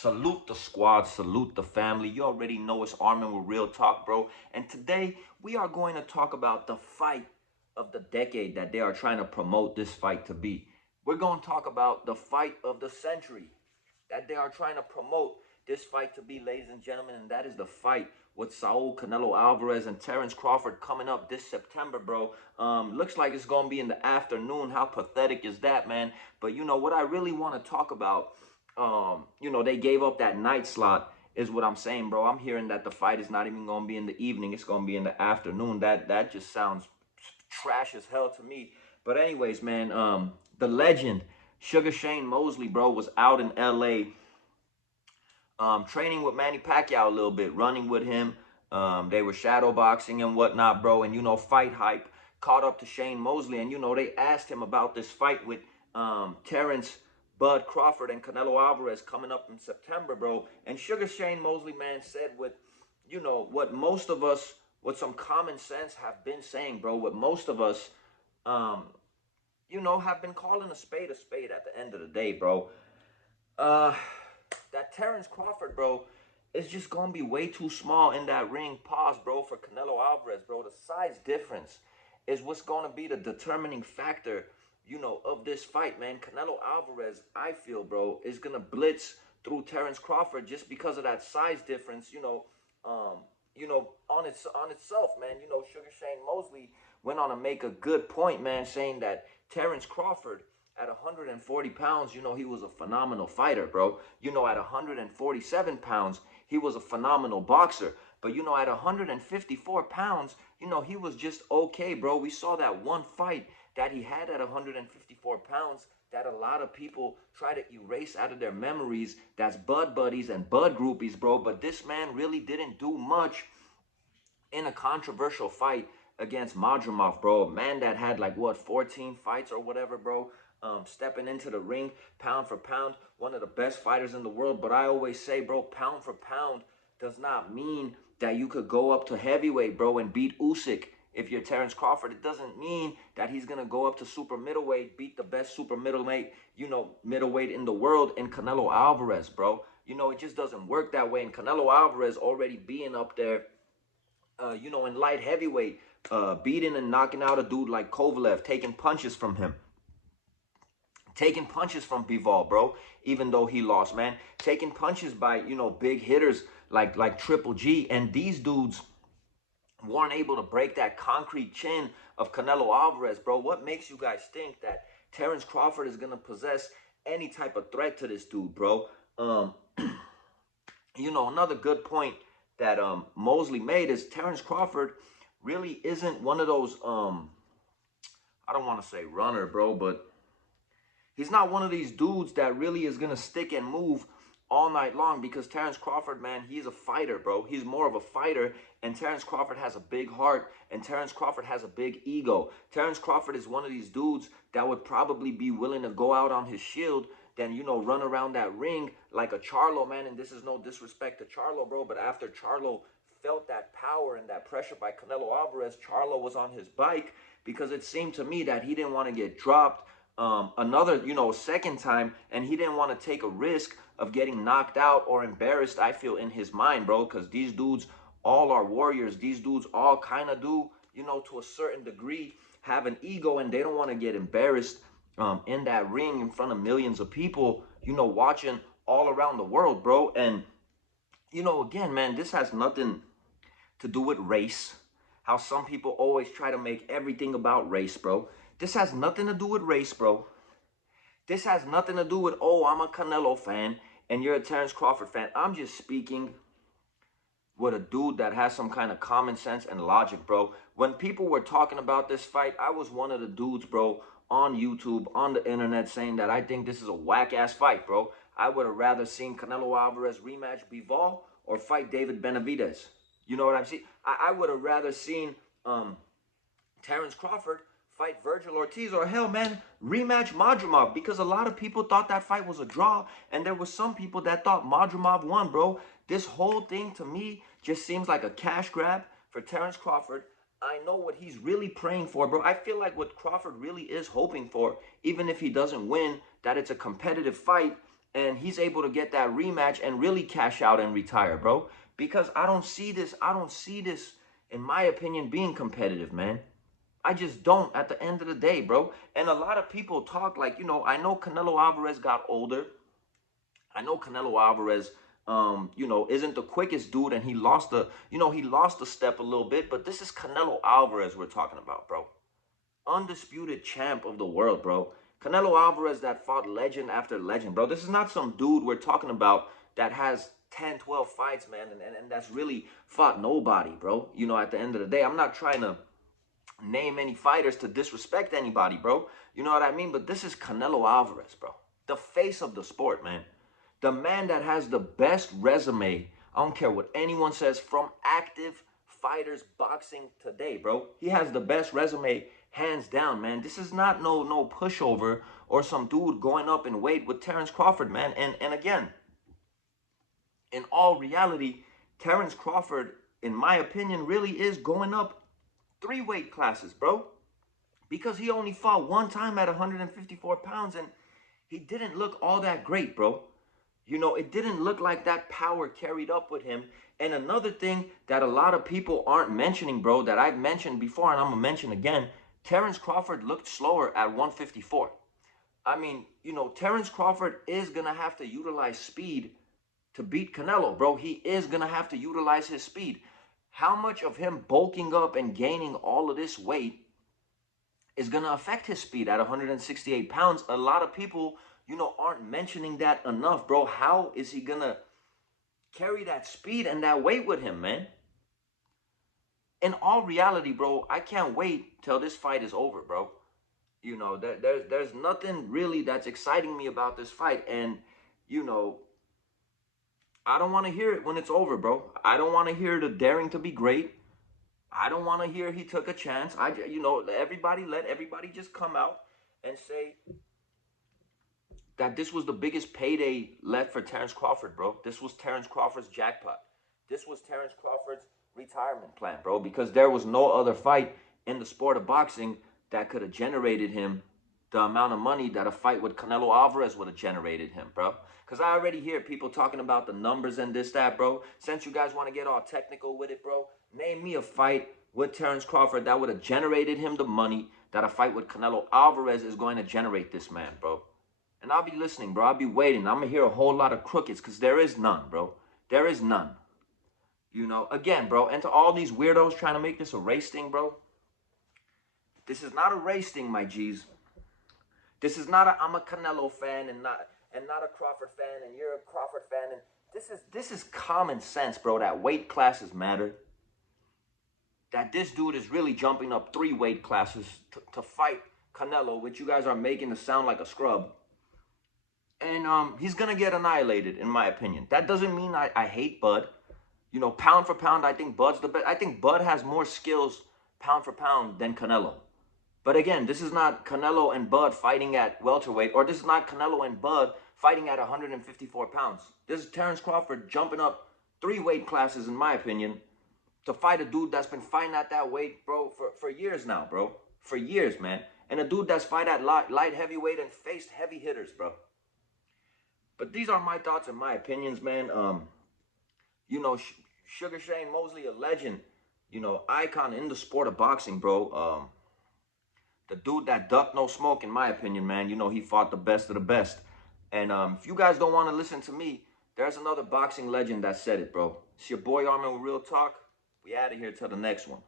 Salute the squad, salute the family. You already know it's Armin with Real Talk, bro. And today we are going to talk about the fight of the decade that they are trying to promote this fight to be. We're going to talk about the fight of the century that they are trying to promote this fight to be, ladies and gentlemen, and that is the fight with Saul Canelo Alvarez and Terence Crawford coming up this September, bro. Looks like it's going to be in the afternoon. How pathetic is that, man? But you know what I really want to talk about, they gave up that night slot is what I'm saying, bro. I'm hearing that the fight is not even going to be in the evening. It's going to be in the afternoon. That just sounds trash as hell to me. But anyways, man, the legend, Sugar Shane Mosley, bro, was out in LA training with Manny Pacquiao a little bit, running with him. They were shadow boxing and whatnot, bro. And, fight hype caught up to Shane Mosley. And, they asked him about this fight with Terence Bud Crawford and Canelo Alvarez coming up in September, bro. And Sugar Shane Mosley, man, said what most of us, what some common sense have been saying, bro, what most of us, have been calling a spade at the end of the day, bro. That Terence Crawford, bro, is just going to be way too small in that ring. Pause, bro, for Canelo Alvarez, bro. The size difference is what's going to be the determining factor, of this fight, man. Canelo Alvarez, I feel, bro, is going to blitz through Terence Crawford just because of that size difference, on itself, man. Sugar Shane Mosley went on to make a good point, man, saying that Terence Crawford at 140 pounds, he was a phenomenal fighter, bro. At 147 pounds, he was a phenomenal boxer. But, at 154 pounds, he was just okay, bro. We saw that one fight that he had at 154 pounds that a lot of people try to erase out of their memories. That's Bud Buddies and Bud Groupies, bro. But this man really didn't do much in a controversial fight against Madrimov, bro. A man that had 14 fights or whatever, bro. Stepping into the ring, pound for pound, one of the best fighters in the world. But I always say, bro, pound for pound does not mean that you could go up to heavyweight, bro, and beat Usyk. If you're Terence Crawford, it doesn't mean that he's going to go up to super middleweight, beat the best super middleweight, middleweight in the world in Canelo Alvarez, bro. It just doesn't work that way. And Canelo Alvarez already being up there, in light heavyweight, beating and knocking out a dude like Kovalev, taking punches from him. Taking punches from Bivol, bro, even though he lost, man. Taking punches by, big hitters like Triple G. And these dudes weren't able to break that concrete chin of Canelo Alvarez, bro. What makes you guys think that Terence Crawford is going to possess any type of threat to this dude, bro? Another good point that Mosley made is Terence Crawford really isn't one of those, I don't want to say runner, bro, but he's not one of these dudes that really is going to stick and move all night long, because Terence Crawford, man, he's a fighter, bro. He's more of a fighter, and Terence Crawford has a big heart, and Terence Crawford has a big ego. Terence Crawford is one of these dudes that would probably be willing to go out on his shield than, run around that ring like a Charlo, man. And this is no disrespect to Charlo, bro, but after Charlo felt that power and that pressure by Canelo Alvarez, Charlo was on his bike because it seemed to me that he didn't want to get dropped another, second time, and he didn't want to take a risk of getting knocked out or embarrassed, I feel, in his mind, bro, because these dudes all are warriors. These dudes all kind of do, to a certain degree, have an ego, and they don't want to get embarrassed in that ring in front of millions of people, watching all around the world, bro. And, again, man, this has nothing to do with race. How some people always try to make everything about race, bro. This has nothing to do with race, bro. This has nothing to do with, oh, I'm a Canelo fan and you're a Terence Crawford fan. I'm just speaking with a dude that has some kind of common sense and logic, bro. When people were talking about this fight, I was one of the dudes, bro, on YouTube, on the internet, saying that I think this is a whack-ass fight, bro. I would have rather seen Canelo Alvarez rematch Bivol or fight David Benavidez. You know what I'm saying? I would have rather seen Terence Crawford fight Virgil Ortiz, or hell, man, rematch Madrimov, because a lot of people thought that fight was a draw, and there were some people that thought Madrimov won, bro. This whole thing, to me, just seems like a cash grab for Terence Crawford. I know what he's really praying for, bro. I feel like what Crawford really is hoping for, even if he doesn't win, that it's a competitive fight and he's able to get that rematch and really cash out and retire, bro. Because I don't see this, in my opinion, being competitive, man. I just don't at the end of the day, bro. And a lot of people talk like, I know Canelo Alvarez got older. I know Canelo Alvarez, isn't the quickest dude, and he lost a step a little bit. But this is Canelo Alvarez we're talking about, bro. Undisputed champ of the world, bro. Canelo Alvarez that fought legend after legend, bro. This is not some dude we're talking about that has 10, 12 fights, man, and that's really fought nobody, bro. At the end of the day, I'm not trying to name any fighters to disrespect anybody, bro. You know what I mean? But this is Canelo Alvarez, bro. The face of the sport, man. The man that has the best resume. I don't care what anyone says, from active fighters boxing today, bro. He has the best resume, hands down, man. This is not no pushover or some dude going up in weight with Terence Crawford, man. And again, in all reality, Terence Crawford, in my opinion, really is going up 3 weight classes, bro. Because he only fought one time at 154 pounds, and he didn't look all that great, bro. It didn't look like that power carried up with him. And another thing that a lot of people aren't mentioning, bro, that I've mentioned before and I'm going to mention again, Terence Crawford looked slower at 154. I mean, Terence Crawford is going to have to utilize speed to beat Canelo, bro. He is going to have to utilize his speed. How much of him bulking up and gaining all of this weight is going to affect his speed at 168 pounds? A lot of people, aren't mentioning that enough, bro. How is he going to carry that speed and that weight with him, man? In all reality, bro, I can't wait till this fight is over, bro. There's nothing really that's exciting me about this fight. And, I don't want to hear it when it's over, bro. I don't want to hear the daring to be great. I don't want to hear he took a chance. Let everybody just come out and say that this was the biggest payday left for Terence Crawford, bro. This was Terence Crawford's jackpot. This was Terence Crawford's retirement plan, bro, because there was no other fight in the sport of boxing that could have generated him the amount of money that a fight with Canelo Alvarez would have generated him, bro. Because I already hear people talking about the numbers and this, that, bro. Since you guys want to get all technical with it, bro, name me a fight with Terence Crawford that would have generated him the money that a fight with Canelo Alvarez is going to generate this man, bro. And I'll be listening, bro. I'll be waiting. I'm going to hear a whole lot of crookeds because there is none, bro. There is none. Again, bro, and to all these weirdos trying to make this a race thing, bro, this is not a race thing, my G's. This is not I'm a Canelo fan and not a Crawford fan, and you're a Crawford fan. And this is common sense, bro, that weight classes matter. That this dude is really jumping up 3 weight classes to fight Canelo, which you guys are making to sound like a scrub. And he's going to get annihilated, in my opinion. That doesn't mean I hate Bud. Pound for pound, I think Bud's the best. I think Bud has more skills pound for pound than Canelo. But again, this is not Canelo and Bud fighting at welterweight, or this is not Canelo and Bud fighting at 154 pounds. This is Terence Crawford jumping up 3 weight classes, in my opinion, to fight a dude that's been fighting at that weight, bro, for years now, bro. For years, man. And a dude that's fight at light heavyweight and faced heavy hitters, bro. But these are my thoughts and my opinions, man. Sugar Shane Mosley, a legend, icon in the sport of boxing, bro. The dude that ducked no smoke, in my opinion, man. He fought the best of the best. And if you guys don't want to listen to me, there's another boxing legend that said it, bro. It's your boy Armin with Real Talk. We out of here till the next one.